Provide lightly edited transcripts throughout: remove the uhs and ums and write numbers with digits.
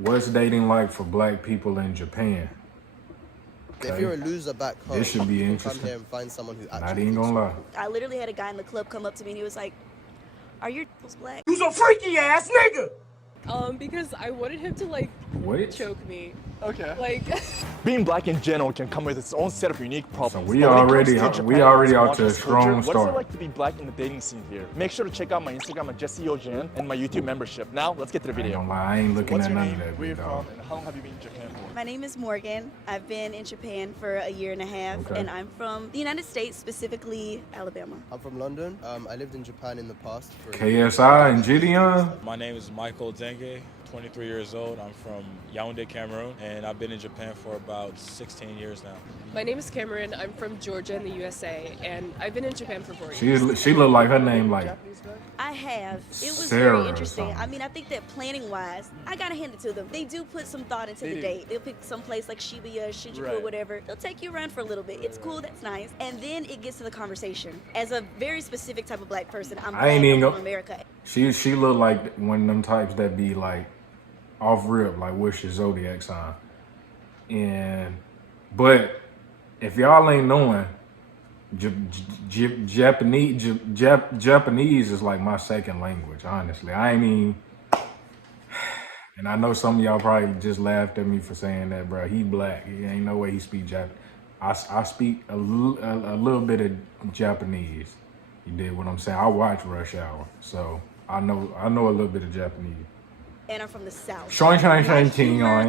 What's dating like for black people in Japan? Okay. If you're a loser back home, this should be you can interesting. come here and find someone who actually Not even gonna lie. I literally had a guy in the club come up to me and he was like, "Are your nipples black?" You's a freaky ass nigga! Because I wanted him to like choke me. Okay. Like being black in general can come with its own set of unique problems. So we already out to a strong start. start. What's it like to be black in the dating scene here? Make sure to check out my Instagram at JesseOJan and my YouTube membership. Now let's get to the video. I ain't looking at none of that. Where you from and how long have you been in Japan for? My name is Morgan. I've been in Japan for a year and a half, and I'm from the United States, specifically Alabama. I'm from London. I lived in Japan in the past. For KSI and Gideon. My name is Michael Denge. 23 years old. I'm from Yaoundé, Cameroon, and I've been in Japan for about 16 years now. My name is Cameron. I'm from Georgia in the USA, and I've been in Japan for 4 years. She looked like her name like I have. It was Sarah very or interesting. something. I mean, I think that planning-wise, I gotta hand it to them. They do put some thought into the date. They'll pick some place like Shibuya, Shinjuku, or whatever. They'll take you around for a little bit. It's cool. That's nice. And then it gets to the conversation. As a very specific type of black person, I'm from America. She looked like one of them types that be like off rip, like what's your zodiac sign? But if y'all ain't knowing, Japanese is like my second language, honestly. And I know some of y'all probably just laughed at me for saying that, bro. He black. He ain't no way he speak Japanese. I speak a little bit of Japanese. You did what I'm saying. I watch Rush Hour, so I know a little bit of Japanese. And I'm from the South. The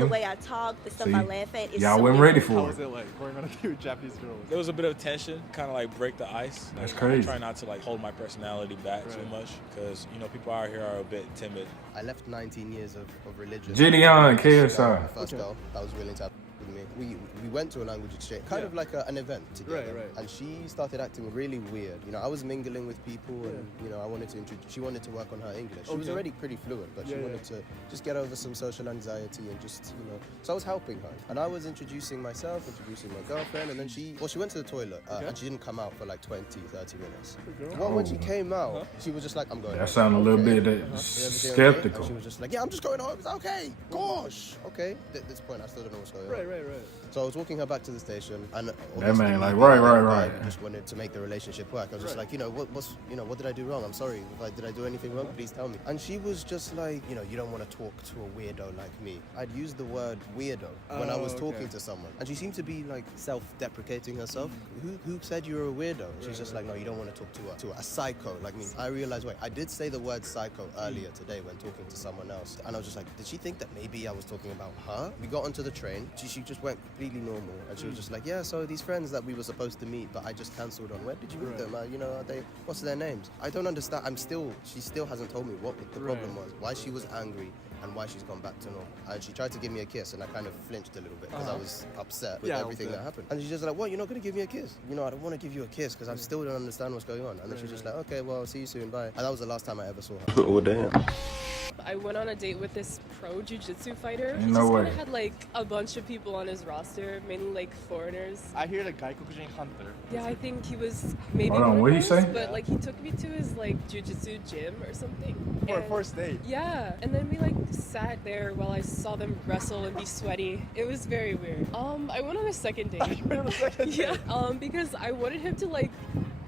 way I talk, the stuff I laugh at is y'all so wasn't ready different. for How was it like going on a date with Japanese girls? There was a bit of tension, kind of like break the ice. That's crazy. I try not to like hold my personality back too much because, you know, people out here are a bit timid. I left 19 years of religion. Gideon, KSI. The first girl that was willing to have with me. We went to a language exchange, kind of like an event together. Right. And she started acting really weird. You know, I was mingling with people, and you know, I wanted to she wanted to work on her English. She was already pretty fluent, but she wanted to just get over some social anxiety and just, you know. So I was helping her, and I was introducing myself, introducing my girlfriend, and then she went to the toilet, and she didn't come out for like 20, 30 minutes. Well, when she came out, she was just like, "I'm going." That sounded a little bit skeptical. And she was just like, "Yeah, I'm just going home. It's okay. Gosh, okay." At this point, I still don't know what's going on. Right. So I was walking her back to the station, and that man like, right. I just wanted to make the relationship work. I was just like, you know, what did I do wrong? I'm sorry. Did I do anything wrong? Please tell me. And she was just like, you know, you don't want to talk to a weirdo like me. I'd used the word weirdo when I was talking to someone, and she seemed to be like self-deprecating herself. Who said you were a weirdo? She's just like, no, you don't want to talk to a psycho like me. I realized, wait, I did say the word psycho earlier today when talking to someone else, and I was just like, did she think that maybe I was talking about her? We got onto the train. She just went completely normal, and she was just like, yeah, so these friends that we were supposed to meet, but I just cancelled on. Where did you meet them? You know, what's their names? I don't understand. She still hasn't told me what the problem was, why she was angry, and why she's gone back to normal. And she tried to give me a kiss, and I kind of flinched a little bit because I was upset with everything that happened. And she's just like, what, you're not going to give me a kiss? You know, I don't want to give you a kiss because I still don't understand what's going on. And then she's just like, okay, well, see you soon, bye. And that was the last time I ever saw her. Oh, damn. I went on a date with this pro jiu-jitsu fighter. He No just way. kind of had like a bunch of people on his roster, mainly like foreigners. I hear the Gaikokujin hunter. Yeah, I think he was maybe Hold on, one of what'd he those, say? but like he took me to his like jiu-jitsu gym or something. For a And- first date. Yeah, and then we like sat there while I saw them wrestle and be sweaty. It was very weird. I went on a second date. You went on a second date? Yeah, because I wanted him to like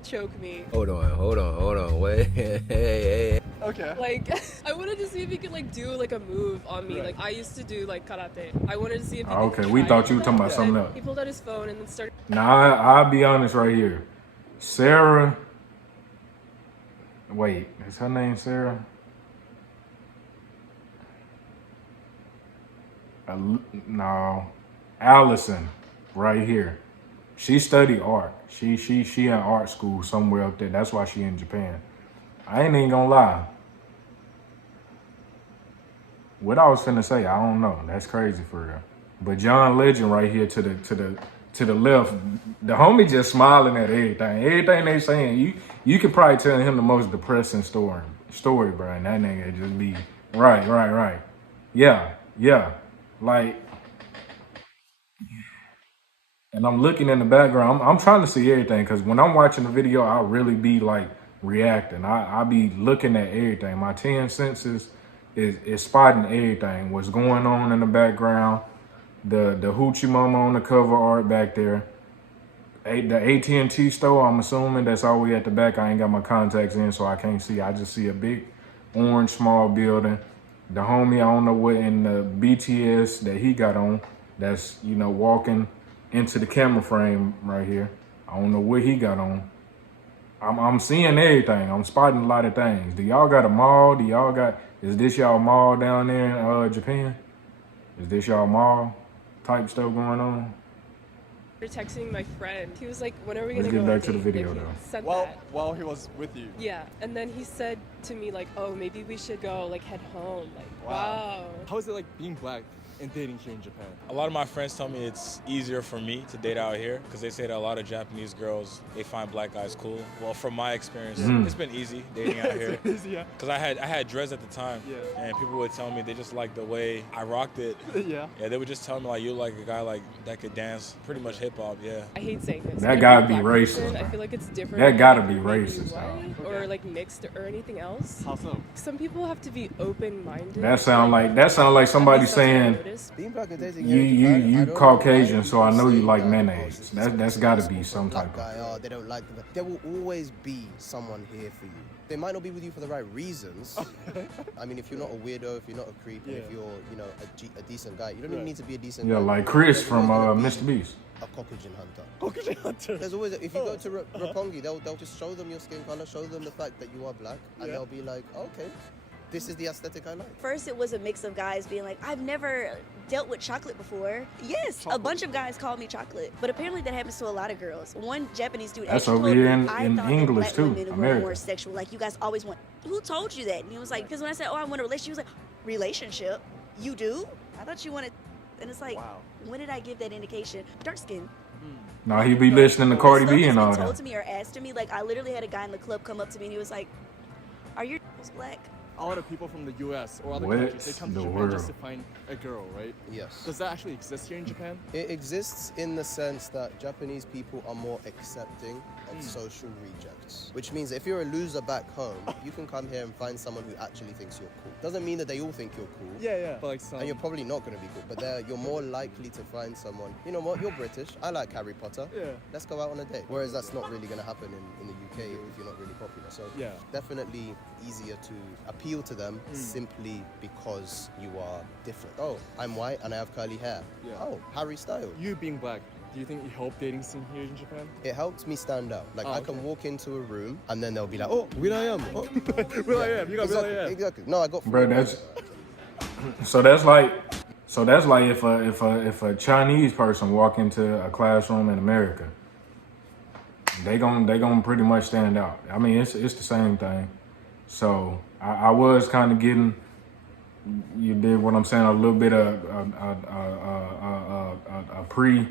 choke me. Hold on. Wait. Hey. Okay. Like, I wanted to see if he could like do like a move on me. Like I used to do like karate. I wanted to see if he could Okay, we try thought to you do were talking that. about something And else. He pulled out his phone and then started. Now I'll be honest right here. Sarah. Wait, is her name Sarah? No, Allison, right here. She studied art. She in art school somewhere up there. That's why she in Japan. I ain't even gonna lie. What I was finna say, I don't know. That's crazy for real. But John Legend right here to the left, the homie just smiling at everything. Everything they saying, you could probably tell him the most depressing story, bro. And that nigga just be right. Yeah. Like, and I'm looking in the background. I'm trying to see everything because when I'm watching the video, I really be like reacting. I be looking at everything. My 10 senses is spotting everything. What's going on in the background, the hoochie mama on the cover art back there. The AT&T store, I'm assuming that's all we at the back. I ain't got my contacts in, so I can't see. I just see a big orange small building. The homie, I don't know what in the BTS that he got on, that's, you know, walking into the camera frame right here. I don't know what he got on. I'm seeing everything. I'm spotting a lot of things. Do y'all got a mall? Is this y'all mall down there in Japan? Is this y'all mall type stuff going on? Texting my friend. He was like, when are we Let's gonna get go back to the video, like, he though. said While that. while he was with you. Yeah, and then he said to me like, oh, maybe we should go like head home. Like, wow. How is it like being black and dating here in Japan? A lot of my friends tell me it's easier for me to date out here because they say that a lot of Japanese girls, they find black guys cool. Well, from my experience, it's been easy dating out here. Yeah. Because I had dreads at the time, Yeah. and people would tell me they just liked the way I rocked it. Yeah. Yeah, they would just tell me like, you're like a guy like that could dance pretty much hip hop. Yeah. I hate saying this. That but if gotta you're a be black racist, person, I bro. feel like it's different. That gotta if be you're maybe racist, white though. or like mixed or anything else. How so? Some people have to be open-minded. That sound like somebody saying Being black and dating you here in Japan, I you don't know Caucasian, why so I know people you say like that, mayonnaise. this That's is got to black be some type guy, of. they don't like them. There will always be someone here for you. They might not be with you for the right reasons. I mean, if you're not a weirdo, if you're not a creep, and if you're, you know, a decent guy, you don't even need to be a decent guy. Yeah, like Chris There's from always gonna be Mr. Beast. a Caucasian hunter. Caucasian hunter. There's always, if you go to Roppongi, they'll just show them your skin color, show them the fact that you are black, and they'll be like, okay, this is the aesthetic I like. First, it was a mix of guys being like, I've never dealt with chocolate before. Yes, a bunch of guys called me chocolate, but apparently that happens to a lot of girls. One Japanese dude That's actually over told here me, in I thought English, that too, black women were America. more sexual. Like, you guys always want, who told you that? And he was like, because when I said, oh, I want a relationship, he was like, relationship? You do? I thought you wanted, and it's like, when did I give that indication? Dark skin. No, he be listening to Cardi Stuff B has and been all told that. to me or asked to me. Like, I literally had a guy in the club come up to me and he was like, are your black? A lot of people from the US or other What countries, they come to the Japan just world? to find a girl, right? Yes. Does that actually exist here in Japan? It exists in the sense that Japanese people are more accepting of social rejects. Which means if you're a loser back home, you can come here and find someone who actually thinks you're cool. Doesn't mean that they all think you're cool. Yeah. But like some... And you're probably not going to be cool, but you're more likely to find someone, you know what, you're British, I like Harry Potter, Yeah. let's go out on a date. Whereas that's not really going to happen in the UK if you're not really popular. So Yeah. definitely easier to appeal to them simply because you are different. Oh, I'm white and I have curly hair. Yeah. Oh, Harry Styles. You being black, do you think it helped dating scene here in Japan? It helps me stand out. Like, Oh, I okay. can walk into a room and then they'll be like, oh, Will.i.am. Oh. Will.i.am, you got exactly, Will.i.am. exactly. No, I got Bro, that's so that's like if a Chinese person walk into a classroom in America, they gonna pretty much stand out. I mean, it's the same thing. So I was kind of getting, you did what I'm saying, a little bit of a pre.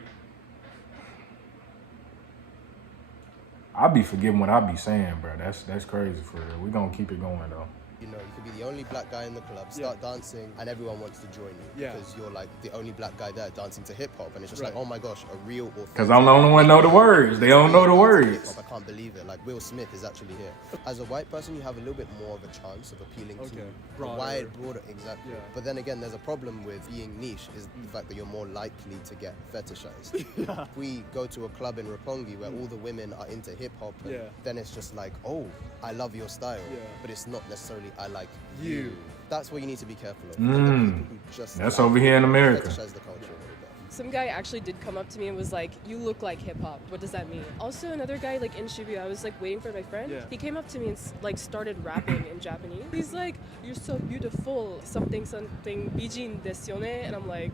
I be forgetting what I be saying, bro. That's crazy for real. We gonna keep it going though. You know, you could be the only black guy in the club, start dancing, and everyone wants to join you. Yeah. Because you're like the only black guy there dancing to hip hop, and it's just Right. like, oh my gosh, a real authentic. Cause I'm the only one know the words. They don't know the words. Hip-hop, I can't believe it. Like, Will Smith is actually here. As a white person, you have a little bit more of a chance of appealing to a Broader. broader, exactly. Yeah. But then again, there's a problem with being niche, is the fact that you're more likely to get fetishized. If we go to a club in Roppongi where all the women are into hip hop, Yeah. then it's just like, oh, I love your style. Yeah. But it's not necessarily I like You. That's what you need to be careful of. And the people who just That's like over here in America. fetishize the culture a little bit. Some guy actually did come up to me and was like, you look like hip hop. What does that mean? Also, another guy like in Shibuya, I was like waiting for my friend. Yeah. He came up to me and like started rapping in Japanese. He's like, you're so beautiful, something, bijin desu yone. And I'm like,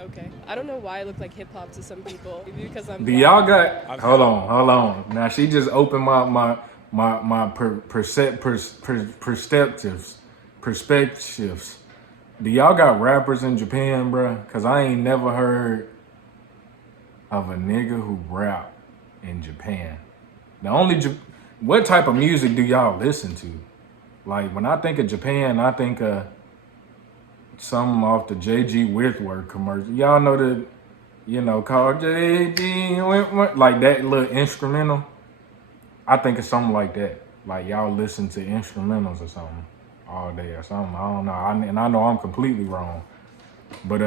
okay. I don't know why I look like hip hop to some people. Maybe because I'm Do black. y'all got? Hold on. Now she just opened my perspectives. Do y'all got rappers in Japan, bruh? Cause I ain't never heard of a nigga who rap in Japan. What type of music do y'all listen to? Like, when I think of Japan, I think of something off the JG Whitworth commercial. Y'all know the, called JG Whitworth, like that little instrumental. I think of something like that. Like, y'all listen to instrumentals or something all day or something. I don't know. And I know I'm completely wrong. But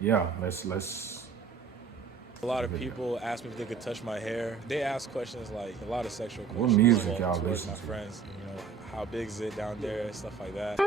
yeah, let's. A lot of people ask me if they could touch my hair. They ask questions like a lot of sexual questions. What music well, y'all towards listen my to? friends, you know, how big is it down there, stuff like that.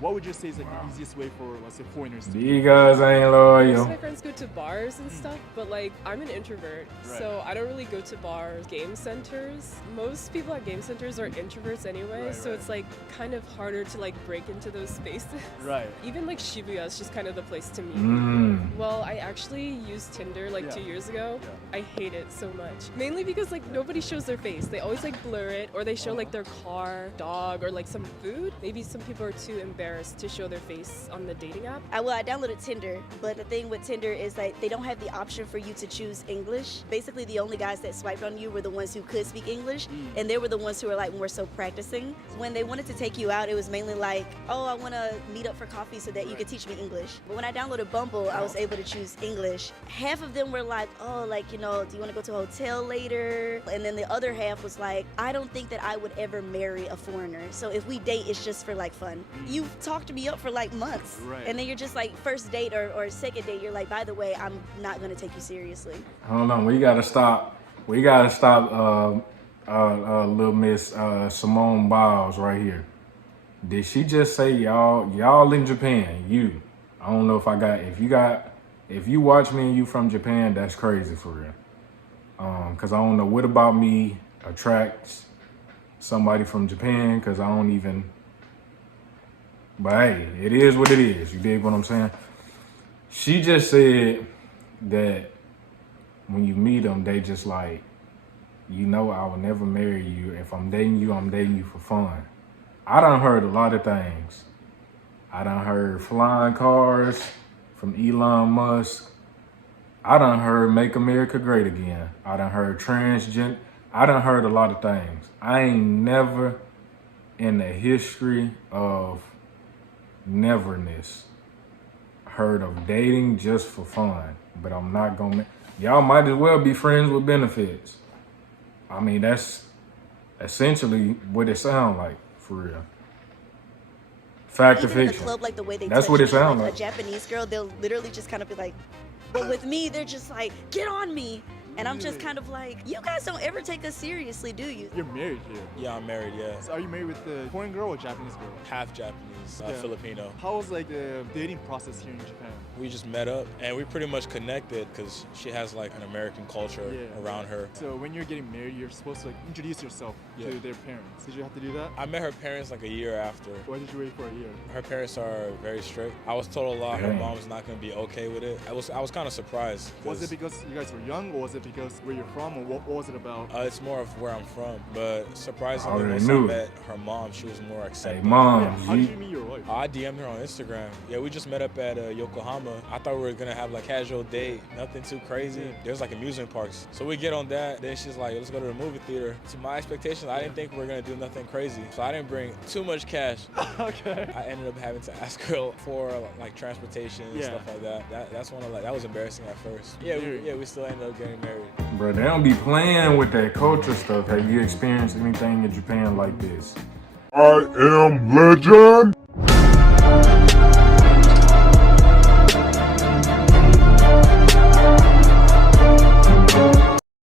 What would you say is like the easiest way for, let's say, foreigners to These guys ain't loyal. Most of my friends go to bars and stuff, but like I'm an introvert, so I don't really go to bars, game centers. Most people at game centers are introverts anyway, so it's like kind of harder to like break into those spaces. Right. Even like Shibuya is just kind of the place to meet. Mm. Well, I actually used Tinder like 2 years ago. I hate it so much. Mainly because like nobody shows their face. They always like blur it, or they show like their car, dog, or like some food. Maybe some people are too embarrassed to show their face on the dating app. I downloaded Tinder, but the thing with Tinder is like they don't have the option for you to choose English. Basically, the only guys that swiped on you were the ones who could speak English, and they were the ones who were like more so practicing. When they wanted to take you out, it was mainly like, oh, I want to meet up for coffee so that you could teach me English. But when I downloaded Bumble, I was able to choose English. Half of them were like, oh, like, you know, do you want to go to a hotel later? And then the other half was like, I don't think that I would ever marry a foreigner. So if we date, it's just for like fun. You've talked me up for like months, and then you're just like first date or second date, you're like, by the way, I'm not gonna take you seriously. Hold on, we gotta stop. Little Miss Simone Biles right here. Did she just say y'all in Japan? You? I don't know if you watch me and you from Japan, that's crazy for real. Cause I don't know what about me attracts somebody from Japan, cause I don't even. But hey, it is what it is. You dig what I'm saying? She just said that when you meet them, they just like, you know, I will never marry you. If I'm dating you for fun. I done heard a lot of things. I done heard flying cars from Elon Musk. I done heard Make America Great Again. I done heard transgender. I done heard a lot of things. I ain't never in the history of neverness heard of dating just for fun, but I'm not gonna. Y'all might as well be friends with benefits. I mean, that's essentially what it sounds like, for real. Fact or Even in the fiction. club, like the way they That's touch what it me, sounds like like. a Japanese girl, they'll literally just kind of be like, but with me, they're just like, get on me. And I'm just kind of like, you guys don't ever take us seriously, do you? You're married here. Yeah, I'm married, yeah. So are you married with the foreign girl or Japanese girl? Half Japanese, Filipino. How was like the dating process here in Japan? We just met up and we pretty much connected because she has like an American culture around her. So when you're getting married, you're supposed to like introduce yourself to their parents. Did you have to do that? I met her parents like a year after. Why did you wait for a year? Her parents are very strict. I was told a lot her mom's not gonna be okay with it. I was kind of surprised. Was it because you guys were young, or was it because where you're from, or what was it about? It's more of where I'm from, but surprisingly, already once I knew. met her mom, she was more accepting. Hey, mom, How did you meet your wife? I DM'd her on Instagram. Yeah, we just met up at Yokohama. I thought we were gonna have like casual date, nothing too crazy. There's like amusement parks, so we get on that. Then she's like, let's go to the movie theater. To my expectations, I didn't think we were gonna do nothing crazy, so I didn't bring too much cash. Okay. I ended up having to ask her for like transportation and stuff like that. That's one of like that was embarrassing at first. Yeah, we still ended up getting married. bro, they don't be playing with that culture stuff. Have you experienced anything in Japan like this? I am legend.